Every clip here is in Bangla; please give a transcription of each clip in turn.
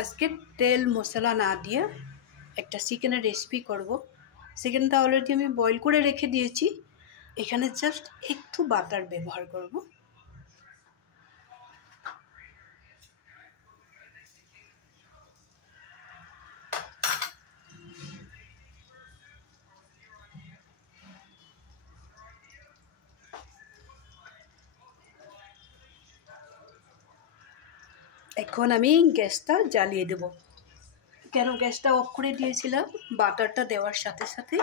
আজকে তেল মশলা না দিয়ে একটা চিকেনের রেসিপি করব। চিকেনটা অলরেডি আমি বয়েল করে রেখে দিয়েছি, এখানে জাস্ট একটু বাটার ব্যবহার করব। এখন আমি গ্যাসটা জ্বালিয়ে দেব। কেন গ্যাসটা অফ করে দিয়েছিলাম, বাটারটা দেওয়ার সাথে সাথে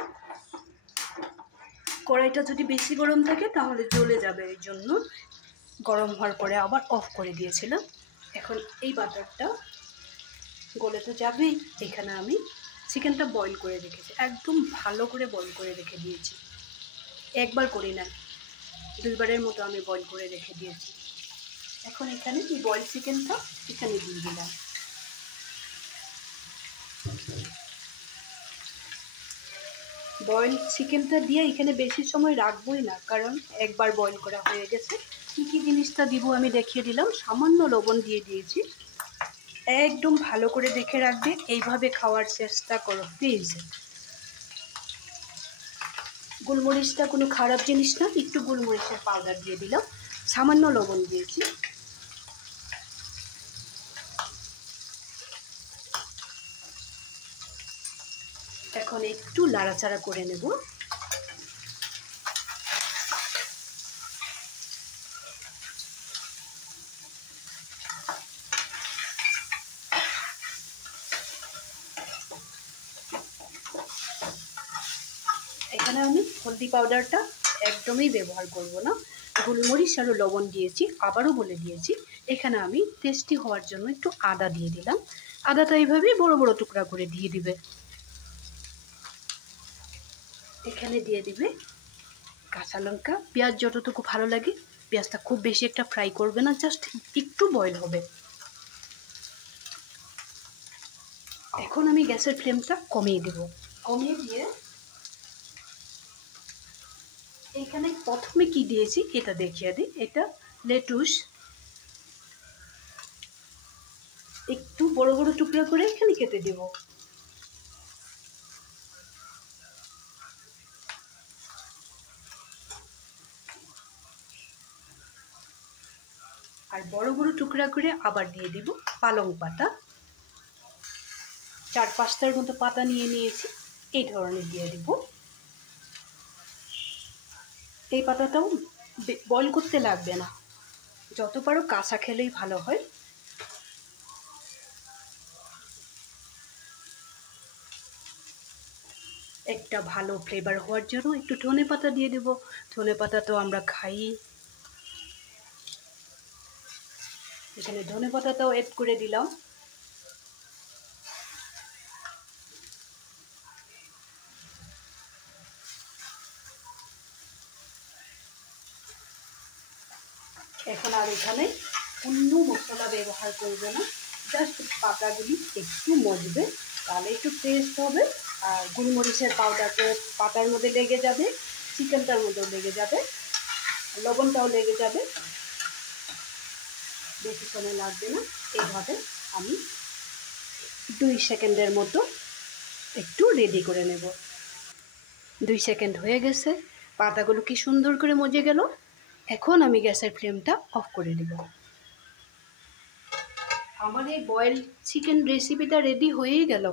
কড়াইটা যদি বেশি গরম থাকে তাহলে জ্বলে যাবে, এই জন্য গরম হওয়ার পরে আবার অফ করে দিয়েছিলাম। এখন এই বাটারটা গলে তো যাবেই। এখানে আমি চিকেনটা বয়েল করে রেখেছি, একদম ভালো করে বয়েল করে রেখে দিয়েছি। একবার করি না, দুইবারের মতো আমি বয়েল করে রেখে দিয়েছি। এখন এখানে এই বয়েল চিকেনটা এখানে দিয়ে দিলাম। বয়েল চিকেনটা দিয়ে এখানে বেশি সময় রাখবোই না, কারণ একবার বয়েল করা হয়ে গেছে। কী কী জিনিসটা দিব আমি দেখিয়ে দিলাম। সামান্য লবণ দিয়ে দিয়েছি। একদম ভালো করে দেখে রাখবে, এইভাবে খাওয়ার চেষ্টা করো প্লিজ। গোলমরিচটা কোনো খারাপ জিনিস না, একটু গোলমরিচের পাউডার দিয়ে দিলাম, সামান্য লবণ দিয়েছি। এখন একটু নাড়াচাড়া করে নেব। এখানে আমি হলদি পাউডারটা একদমই ব্যবহার করব না, গোলমরিচ আর লবণ দিয়েছি। আবারও বলে দিয়েছি, এখানে আমি টেস্টি হওয়ার জন্য একটু আদা দিয়ে দিলাম। আদাটা এইভাবেই বড় বড় টুকরা করে দিয়ে দিবে। এখানে দিয়ে দিবে কাঁচা লঙ্কা, পেঁয়াজ যতটুকু ভালো লাগে। পেঁয়াজটা খুব বেশি একটা ফ্রাই করবে না, জাস্ট একটু বয়েল হবে। এখন আমি গ্যাসের ফ্লেমটা কমিয়ে দেব। কমিয়ে দিয়ে এখানে প্রথমে কি দিয়েছি এটা দেখিয়ে দিই। এটা লেটুস, একটু বড় বড় টুকরা করে এখানে কেটে দেব। আর বড় বড় টুকরা করে আবার দিয়ে দিব পালং পাতা। 4-5টার মতো পাতা নিয়ে নিয়েছি, এই ধরনের দিয়ে দিব। এই পাতাটাও বয়েল করতে লাগবে না, যত পারো কাঁচা খেলেই ভালো হয়। একটা ভালো ফ্লেভার হওয়ার জন্য একটু ধনে পাতা দিয়ে দেব। ধনে পাতা তো আমরা খাই। এখানে ধনে পাতাটাও অ্যাড করে দিলাম। এখন আর এখানে অন্য মশলা ব্যবহার করবে না, জাস্ট পাতাগুলি একটু মজবে, তাহলে একটু টেস্ট হবে। আর গোলমরিচের পাউডারটা পাতার মধ্যে লেগে যাবে, চিকেনটার মধ্যেও লেগে যাবে, লবণটাও লেগে যাবে। বেশি সময় লাগবে না। এইভাবে আমি 2 সেকেন্ডের মতো একটু রেডি করে নেব। 2 সেকেন্ড হয়ে গেছে, পাতাগুলো কি সুন্দর করে মজে গেল। এখন আমি গ্যাসের ফ্লেমটা অফ করে দেব। আমার এই বয়েল চিকেন রেসিপিটা রেডি হয়েই গেল।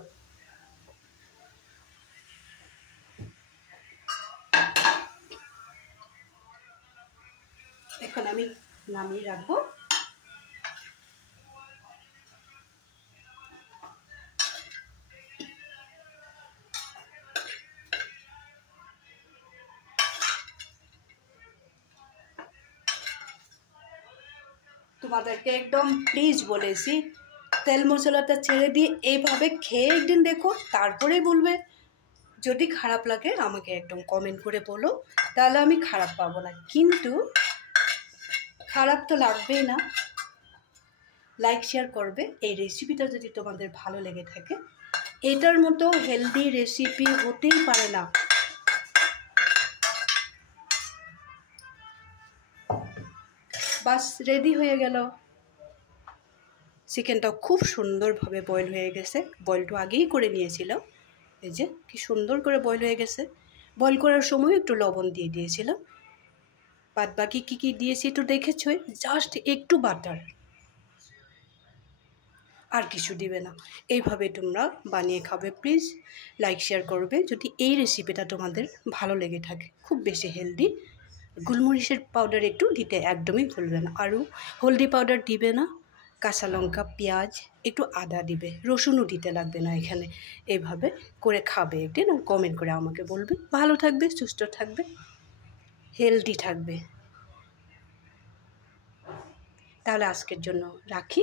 এখন আমি নামিয়ে রাখবো। তোমাদেরকে একদম প্লিজ বলেছি, তেল মশলাটা ছেড়ে দিয়ে এইভাবে খেয়ে একদিন দেখো, তারপরে বলবে। যদি খারাপ লাগে আমাকে একদম কমেন্ট করে বলো, তাহলে আমি খারাপ পাবো না। কিন্তু খারাপ তো লাগবেই না। লাইক শেয়ার করবে। এই রেসিপিটা যদি তোমাদের ভালো লেগে থাকে, এটার মতো হেলদি রেসিপি হতেই পারে না। বাস রেডি হয়ে গেল চিকেনটাও খুব সুন্দরভাবে বয়েল হয়ে গেছে, বয়েলটা আগেই করে নিয়েছিলাম। এই যে কি সুন্দর করে বয়েল হয়ে গেছে। বয়েল করার সময় একটু লবণ দিয়ে দিয়েছিলাম। বাদ বাকি কী কী দিয়েছি একটু দেখেছই, জাস্ট একটু বাটার, আর কিছু দিবে না। এইভাবে তোমরা বানিয়ে খাবে। প্লিজ লাইক শেয়ার করবে যদি এই রেসিপিটা তোমাদের ভালো লেগে থাকে। খুব বেশি হেলদি। গোলমরিচের পাউডার একটু দিতে একদমই ভুলবে না। আরও হলদি পাউডার দিবে না। কাঁচা লঙ্কা, পেঁয়াজ, একটু আদা দিবে, রসুনও দিতে লাগবে না এখানে। এইভাবে করে খাবে একদিন, কমেন্ট করে আমাকে বলবে। ভালো থাকবে, সুস্থ থাকবে, হেলদি থাকবে। তাহলে আজকের জন্য রাখি।